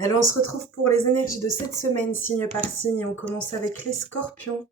Alors, on se retrouve pour les énergies de cette semaine, signe par signe, et on commence avec les scorpions.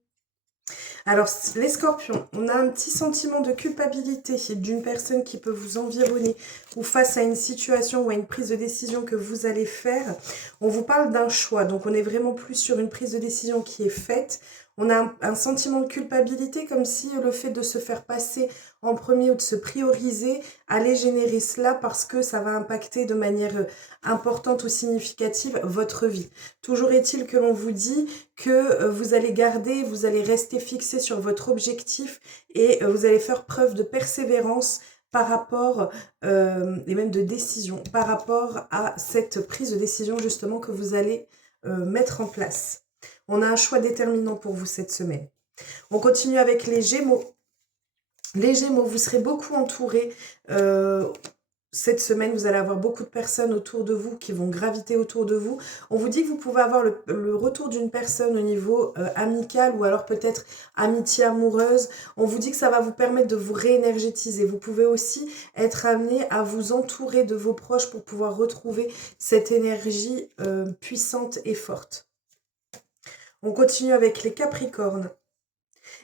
Alors, les scorpions, on a un petit sentiment de culpabilité d'une personne qui peut vous environner ou face à une situation ou à une prise de décision que vous allez faire. On vous parle d'un choix, donc on est vraiment plus sur une prise de décision qui est faite. On a un sentiment de culpabilité comme si le fait de se faire passer en premier ou de se prioriser allait générer cela parce que ça va impacter de manière importante ou significative votre vie. Toujours est-il que l'on vous dit que vous allez garder, vous allez rester fixé sur votre objectif et vous allez faire preuve de persévérance par rapport, et même de décision, par rapport à cette prise de décision justement que vous allez mettre en place. On a un choix déterminant pour vous cette semaine. On continue avec les Gémeaux. Les Gémeaux, vous serez beaucoup entourés. Cette semaine, vous allez avoir beaucoup de personnes autour de vous qui vont graviter autour de vous. On vous dit que vous pouvez avoir le retour d'une personne au niveau amical ou alors peut-être amitié amoureuse. On vous dit que ça va vous permettre de vous réénergétiser. Vous pouvez aussi être amené à vous entourer de vos proches pour pouvoir retrouver cette énergie puissante et forte. On continue avec les Capricornes.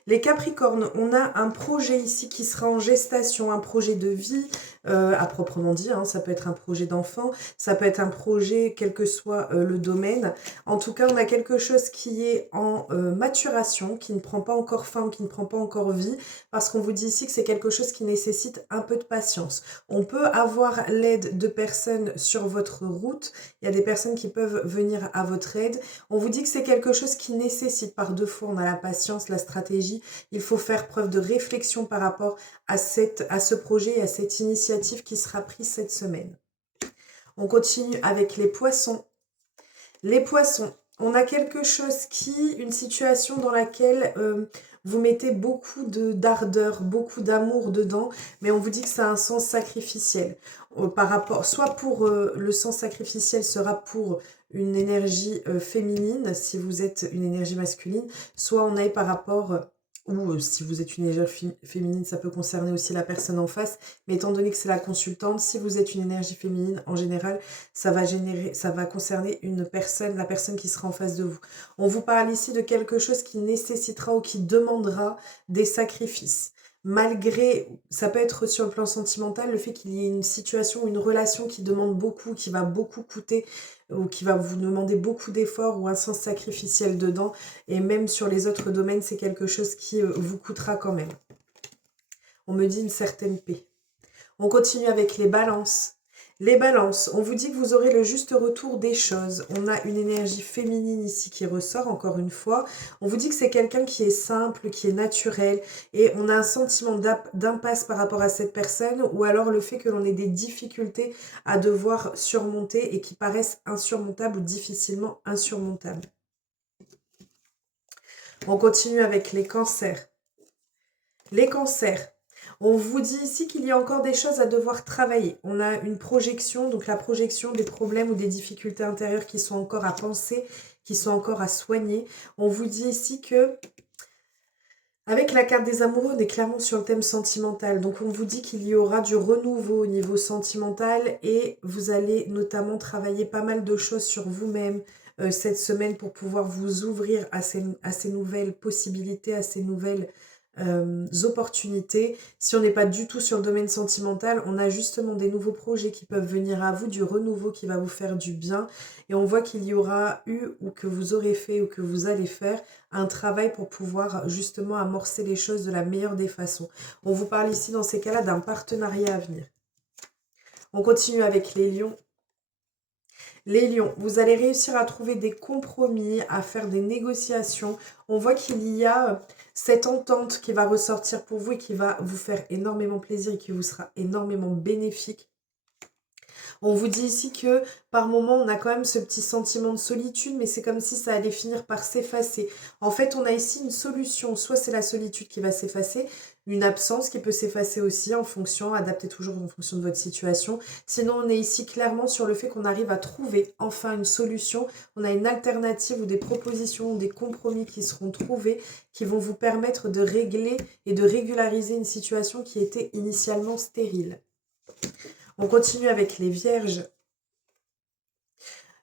Les Capricornes, on a un projet ici qui sera en gestation, un projet de vie, à proprement dit, hein, ça peut être un projet d'enfant, ça peut être un projet, quel que soit le domaine. En tout cas, on a quelque chose qui est en maturation, qui ne prend pas encore forme, qui ne prend pas encore vie, parce qu'on vous dit ici que c'est quelque chose qui nécessite un peu de patience. On peut avoir l'aide de personnes sur votre route, il y a des personnes qui peuvent venir à votre aide. On vous dit que c'est quelque chose qui nécessite, par deux fois, on a la patience, la stratégie. Il faut faire preuve de réflexion par rapport à ce projet et à cette initiative qui sera prise cette semaine. On continue avec les poissons. Les poissons, on a quelque chose une situation dans laquelle vous mettez beaucoup d'ardeur, beaucoup d'amour dedans, mais on vous dit que ça a un sens sacrificiel. Par rapport, soit pour le sens sacrificiel sera pour une énergie féminine, si vous êtes une énergie masculine, soit on est par rapport ou si vous êtes une énergie féminine, ça peut concerner aussi la personne en face, mais étant donné que c'est la consultante, si vous êtes une énergie féminine, en général, ça va concerner la personne qui sera en face de vous. On vous parle ici de quelque chose qui nécessitera ou qui demandera des sacrifices. Malgré, ça peut être sur le plan sentimental, le fait qu'il y ait une situation, une relation qui demande beaucoup, qui va beaucoup coûter, ou qui va vous demander beaucoup d'efforts ou un sens sacrificiel dedans. Et même sur les autres domaines, c'est quelque chose qui vous coûtera quand même. On me dit une certaine paix. On continue avec les balances. Les balances, on vous dit que vous aurez le juste retour des choses. On a une énergie féminine ici qui ressort, encore une fois. On vous dit que c'est quelqu'un qui est simple, qui est naturel. Et on a un sentiment d'impasse par rapport à cette personne. Ou alors le fait que l'on ait des difficultés à devoir surmonter et qui paraissent insurmontables ou difficilement insurmontables. On continue avec les cancers. Les cancers. On vous dit ici qu'il y a encore des choses à devoir travailler. On a une projection, donc la projection des problèmes ou des difficultés intérieures qui sont encore à penser, qui sont encore à soigner. On vous dit ici que, avec la carte des amoureux, on est clairement sur le thème sentimental. Donc on vous dit qu'il y aura du renouveau au niveau sentimental et vous allez notamment travailler pas mal de choses sur vous-même cette semaine pour pouvoir vous ouvrir à ces nouvelles possibilités, à ces nouvelles opportunités. Si on n'est pas du tout sur le domaine sentimental, on a justement des nouveaux projets qui peuvent venir à vous, du renouveau qui va vous faire du bien. Et on voit qu'il y aura eu, ou que vous aurez fait, ou que vous allez faire, un travail pour pouvoir justement amorcer les choses de la meilleure des façons. On vous parle ici dans ces cas-là d'un partenariat à venir. On continue avec les lions. Les lions, vous allez réussir à trouver des compromis, à faire des négociations. On voit qu'il y a cette entente qui va ressortir pour vous et qui va vous faire énormément plaisir et qui vous sera énormément bénéfique. On vous dit ici que par moment, on a quand même ce petit sentiment de solitude, mais c'est comme si ça allait finir par s'effacer. En fait, on a ici une solution. Soit c'est la solitude qui va s'effacer, une absence qui peut s'effacer aussi en fonction, adaptée toujours en fonction de votre situation. Sinon, on est ici clairement sur le fait qu'on arrive à trouver enfin une solution. On a une alternative ou des propositions ou des compromis qui seront trouvés, qui vont vous permettre de régler et de régulariser une situation qui était initialement stérile. On continue avec les vierges.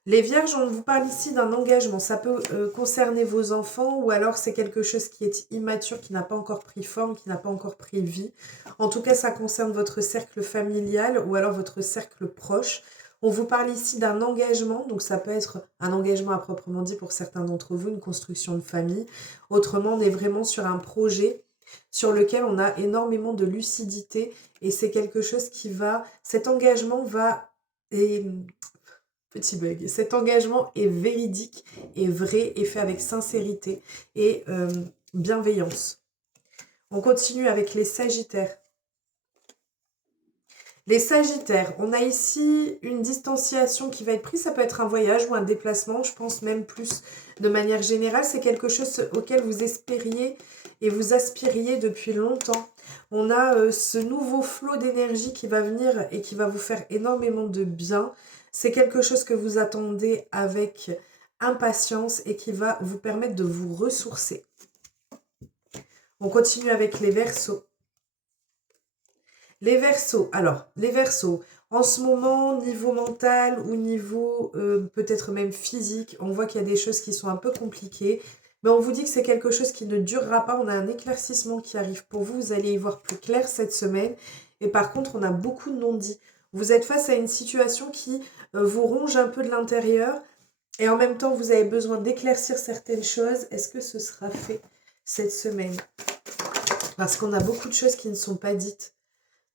Les vierges, on vous parle ici d'un engagement. Ça peut concerner vos enfants ou alors c'est quelque chose qui est immature, qui n'a pas encore pris forme, qui n'a pas encore pris vie. En tout cas, ça concerne votre cercle familial ou alors votre cercle proche. On vous parle ici d'un engagement, donc ça peut être un engagement à proprement dit pour certains d'entre vous, une construction de famille. Autrement, on est vraiment sur un projet sur lequel on a énormément de lucidité et c'est quelque chose qui va, cet engagement va, et petit bug. Cet engagement est véridique, est vrai, est fait avec sincérité et bienveillance. On continue avec les Sagittaires. Les Sagittaires, on a ici une distanciation qui va être prise. Ça peut être un voyage ou un déplacement. Je pense même plus de manière générale. C'est quelque chose auquel vous espériez et vous aspiriez depuis longtemps. On a ce nouveau flot d'énergie qui va venir et qui va vous faire énormément de bien. C'est quelque chose que vous attendez avec impatience et qui va vous permettre de vous ressourcer. On continue avec les Verseaux. Les Verseaux, alors, les Verseaux, en ce moment, niveau mental ou niveau peut-être même physique, on voit qu'il y a des choses qui sont un peu compliquées, mais on vous dit que c'est quelque chose qui ne durera pas. On a un éclaircissement qui arrive pour vous, vous allez y voir plus clair cette semaine, et par contre, on a beaucoup de non-dits. Vous êtes face à une situation qui vous ronge un peu de l'intérieur, et en même temps, vous avez besoin d'éclaircir certaines choses. Est-ce que ce sera fait cette semaine? Parce qu'on a beaucoup de choses qui ne sont pas dites.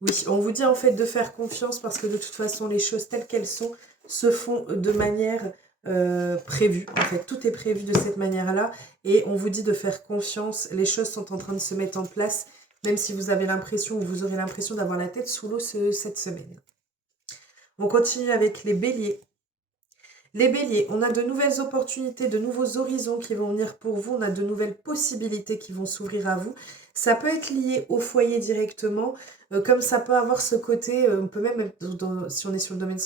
Oui, on vous dit en fait de faire confiance parce que de toute façon, les choses telles qu'elles sont se font de manière prévue. En fait, tout est prévu de cette manière-là et on vous dit de faire confiance. Les choses sont en train de se mettre en place, même si vous avez l'impression ou vous aurez l'impression d'avoir la tête sous l'eau cette semaine. On continue avec les Béliers. Les Béliers, on a de nouvelles opportunités, de nouveaux horizons qui vont venir pour vous. On a de nouvelles possibilités qui vont s'ouvrir à vous. Ça peut être lié au foyer directement, comme ça peut avoir ce côté, on peut même être si on est sur le domaine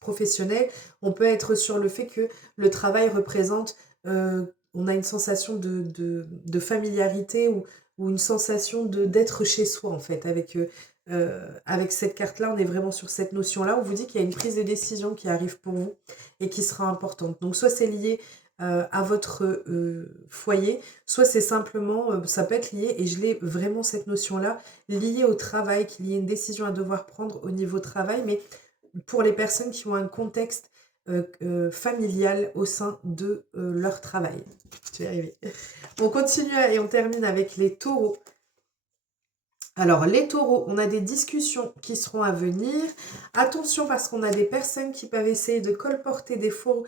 professionnel, on peut être sur le fait que le travail représente, on a une sensation de familiarité ou une sensation d'être chez soi en fait, avec cette carte-là, on est vraiment sur cette notion-là. On vous dit qu'il y a une prise de décision qui arrive pour vous et qui sera importante. Donc, soit c'est lié à votre foyer, soit c'est simplement, ça peut être lié, et je l'ai vraiment cette notion-là, lié au travail, qu'il y ait une décision à devoir prendre au niveau travail, mais pour les personnes qui ont un contexte familial au sein de leur travail. Je vais y arriver. On continue et on termine avec les taureaux. Alors, les taureaux, on a des discussions qui seront à venir. Attention parce qu'on a des personnes qui peuvent essayer de colporter des faux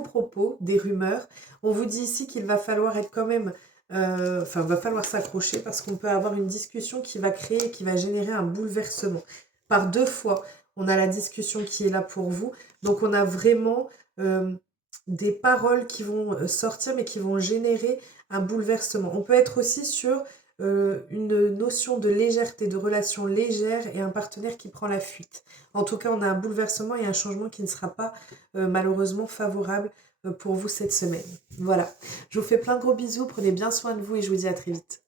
propos, des rumeurs. On vous dit ici qu'il va falloir être quand même... va falloir s'accrocher parce qu'on peut avoir une discussion qui va créer, qui va générer un bouleversement. Par deux fois, on a la discussion qui est là pour vous. Donc, on a vraiment des paroles qui vont sortir, mais qui vont générer un bouleversement. On peut être aussi sur une notion de légèreté, de relation légère et un partenaire qui prend la fuite. En tout cas, on a un bouleversement et un changement qui ne sera pas malheureusement favorable pour vous cette semaine. Voilà, je vous fais plein de gros bisous, prenez bien soin de vous et je vous dis à très vite.